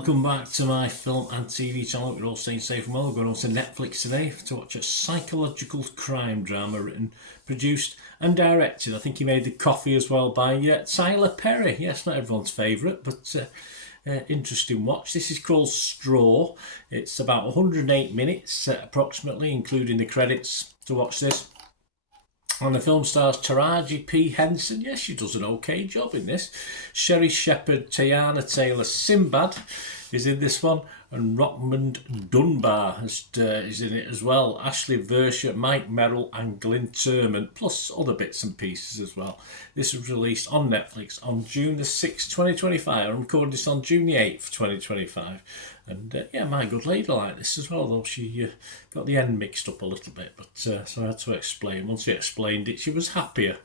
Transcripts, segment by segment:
welcome back to my film and TV channel. You're all staying safe and well. We're going on to Netflix today to watch a psychological crime drama written, produced and directed. I think he made the coffee as well by Tyler Perry. Yes, not everyone's favourite, but interesting watch. This is called Straw. It's about 108 minutes approximately, including the credits to watch this. And the film stars Taraji P. Henson. Yes, she does an okay job in this. Sherry Shepherd, Teyana Taylor, Sinbad is in this one. And Rockmond Dunbar is in it as well. Ashley Verscher, Mike Merrill and Glyn Turman, plus other bits and pieces as well. This was released on Netflix on June the 6th, 2025. I'm recording this on June the 8th, 2025. And my good lady liked this as well, though she got the end mixed up a little bit. But so I had to explain. Once she explained it, she was happier.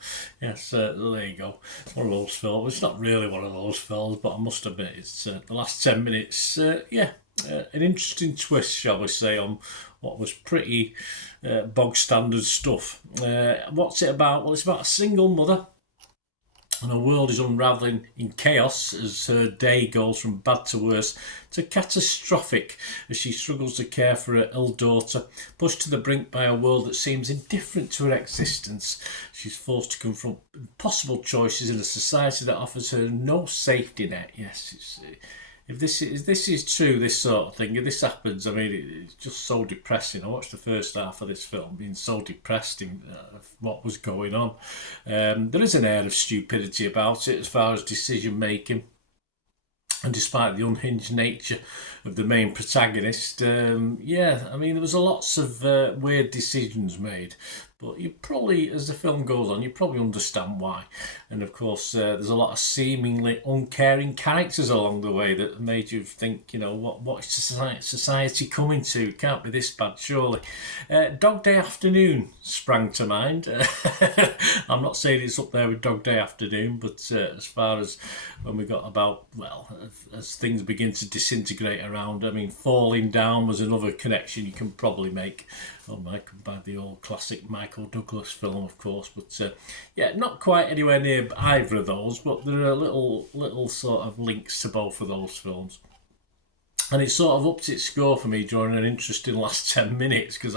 Yes, there you go. One of those films. It's not really one of those films, but I must admit, it's the last 10 minutes, an interesting twist, shall we say, on what was pretty bog standard stuff. What's it about? Well, it's about a single mother, and her world is unravelling in chaos as her day goes from bad to worse to catastrophic as she struggles to care for her ill daughter, pushed to the brink by a world that seems indifferent to her existence. She's forced to confront impossible choices in a society that offers her no safety net. Yes, if this is true, this sort of thing, if this happens, I mean, it's just so depressing. I watched the first half of this film being so depressed in what was going on. There is an air of stupidity about it as far as decision making. And despite the unhinged nature of the main protagonist, I mean, there was lots of weird decisions made. But you probably, as the film goes on, you probably understand why. And of course, there's a lot of seemingly uncaring characters along the way that made you think, what is society coming to? It can't be this bad, surely. Dog Day Afternoon sprang to mind. I'm not saying it's up there with Dog Day Afternoon, but as far as when we got about, as things begin to disintegrate around, I mean, Falling Down was another connection you can probably make. Oh, Michael, by the old classic Michael Douglas film, of course, but not quite anywhere near either of those, but there are little sort of links to both of those films. And it sort of upped its score for me during an interesting last 10 minutes because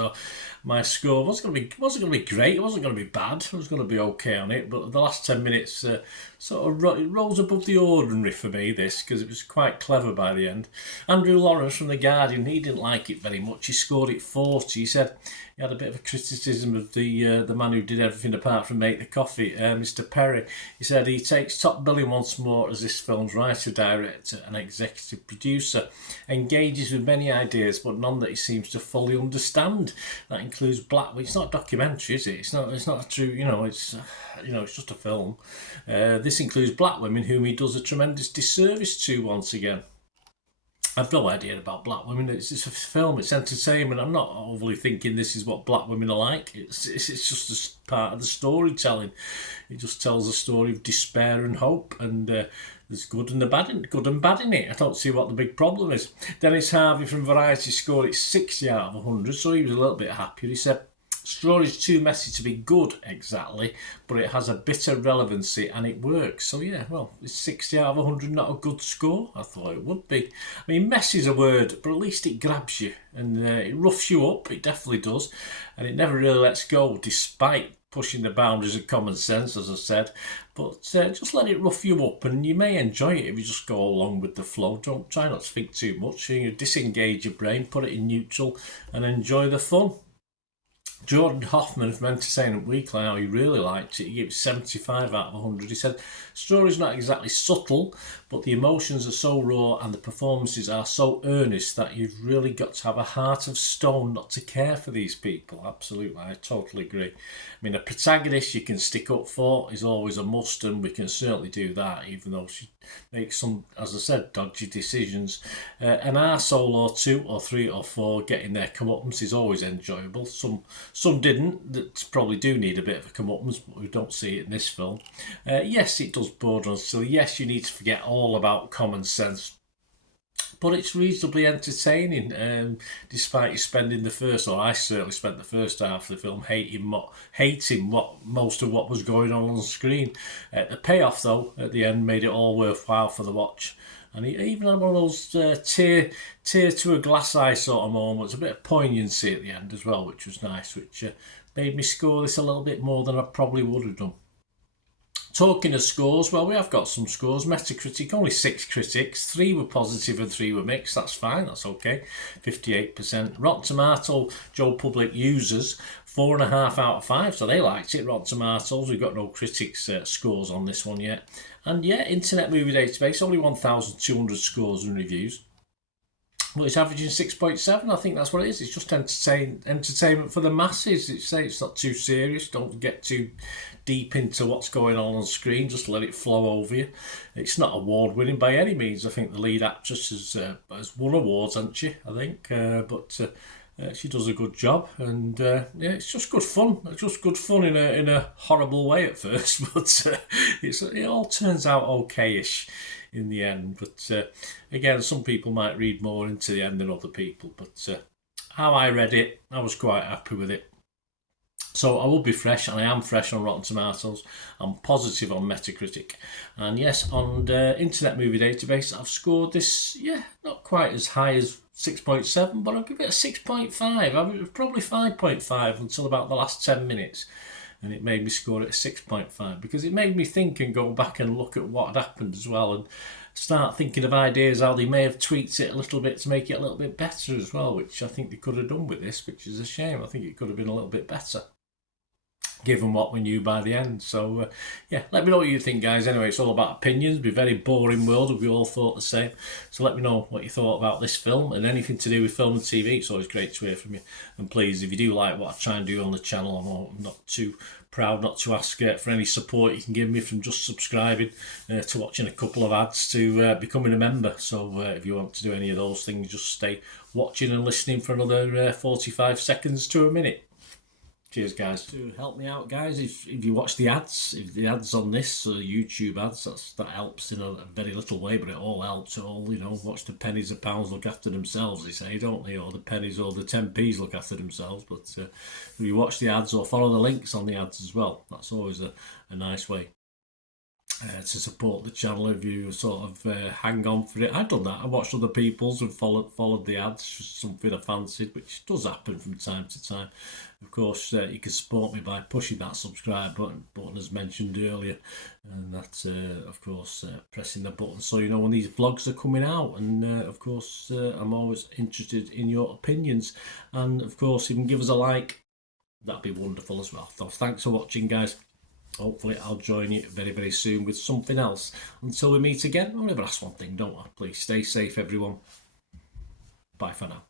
my score wasn't going to be great, it wasn't going to be bad, I was going to be okay on it, but the last 10 minutes it rose above the ordinary for me, this, because it was quite clever by the end. Andrew Lawrence from The Guardian, he didn't like it very much. He scored it 40. He said he had a bit of a criticism of the man who did everything apart from make the coffee, Mr. Perry. He said he takes top billing once more as this film's writer, director and executive producer, engages with many ideas but none that he seems to fully understand. That includes black. It's not a documentary, is it? It's not a true. It's just a film. This includes black women whom he does a tremendous disservice to once again. I've no idea about black women. It's a film. It's entertainment. I'm not overly thinking this is what black women are like. It's just a part of the storytelling. It just tells a story of despair and hope, and there's good and bad in it. I don't see what the big problem is. Dennis Harvey from Variety scored it 60 out of 100, so he was a little bit happier. He said, Straw is too messy to be good, exactly, but it has a bitter relevancy and it works. So is 60 out of 100 not a good score? I thought it would be. I mean, messy is a word, but at least it grabs you and it roughs you up, it definitely does, and it never really lets go, despite pushing the boundaries of common sense, as I said. But just let it rough you up and you may enjoy it if you just go along with the flow. Don't try not to think too much. You disengage your brain, put it in neutral and enjoy the fun. Jordan Hoffman from Entertainment Weekly, how he really liked it, he gave it 75 out of 100. He said, story's not exactly subtle, but the emotions are so raw and the performances are so earnest that you've really got to have a heart of stone not to care for these people. Absolutely, I totally agree. I mean, a protagonist you can stick up for is always a must, and we can certainly do that, even though she makes some, as I said, dodgy decisions. An arsehole or two or three or four getting their comeuppance is always enjoyable. Some didn't, that probably do need a bit of a comeuppance, but we don't see it in this film. Yes, it does border on silly. Yes, you need to forget all about common sense. But it's reasonably entertaining, despite you spending I certainly spent the first half of the film hating most of what was going on screen. The payoff, though, at the end made it all worthwhile for the watch. And he even had one of those tear to a glass eye sort of moments, a bit of poignancy at the end as well, which was nice, which made me score this a little bit more than I probably would have done. Talking of scores, well, we have got some scores. Metacritic, only 6 critics. 3 were positive and 3 were mixed. That's fine, that's okay. 58%. Rotten Tomato, Joe Public users, 4.5 out of 5. So they liked it, Rotten Tomatoes. We've got no critics scores on this one yet. And yeah, Internet Movie Database, only 1,200 scores and reviews. Well, it's averaging 6.7. I think that's what it is. It's just entertainment for the masses. It's not too serious. Don't get too deep into what's going on screen. Just let it flow over you. It's not award-winning by any means. I think the lead actress has won awards, hasn't she? I think, but she does a good job, and yeah, it's just good fun. It's just good fun in a horrible way at first, but it all turns out okay-ish in the end. But again, some people might read more into the end than other people, but how I read it, I was quite happy with it. So I will be fresh, and I am fresh on Rotten Tomatoes. I'm positive on Metacritic. And yes, on the Internet Movie Database, I've scored this, yeah, not quite as high as 6.7, but I'll give it a 6.5. I mean, it was probably 5.5 until about the last 10 minutes. And it made me score it a 6.5 because it made me think and go back and look at what had happened as well, and start thinking of ideas how they may have tweaked it a little bit to make it a little bit better as well, which I think they could have done with this, which is a shame. I think it could have been a little bit better, given what we knew by the end. So yeah, let me know what you think, guys. Anyway, it's all about opinions. It'd be a very boring world if we all thought the same. So let me know what you thought about this film and anything to do with film and TV. It's always great to hear from you. And please, if you do like what I try and do on the channel, I'm not too proud not to ask for any support you can give me, from just subscribing to watching a couple of ads to becoming a member. So if you want to do any of those things, just stay watching and listening for another 45 seconds to a minute. Cheers, guys. To help me out, guys, if you watch the ads, if the ads on this YouTube ads, that helps in a very little way, but it all helps. It all, watch the pennies and pounds look after themselves, they say, don't they? Or the pennies or the 10p's look after themselves. But if you watch the ads or follow the links on the ads as well, that's always a nice way to support the channel. If you sort of hang on for it. I've done that. I watched other people's and followed the ads, just something I fancied, which does happen from time to time. Of course, you can support me by pushing that subscribe button as mentioned earlier, and that's of course pressing the button so you know when these vlogs are coming out. And of course, I'm always interested in your opinions, and of course, if you can give us a like, that'd be wonderful as well. So thanks for watching, guys. Hopefully I'll join you very, very soon with something else. Until we meet again, I'll never ask one thing, don't I? Please stay safe, everyone. Bye for now.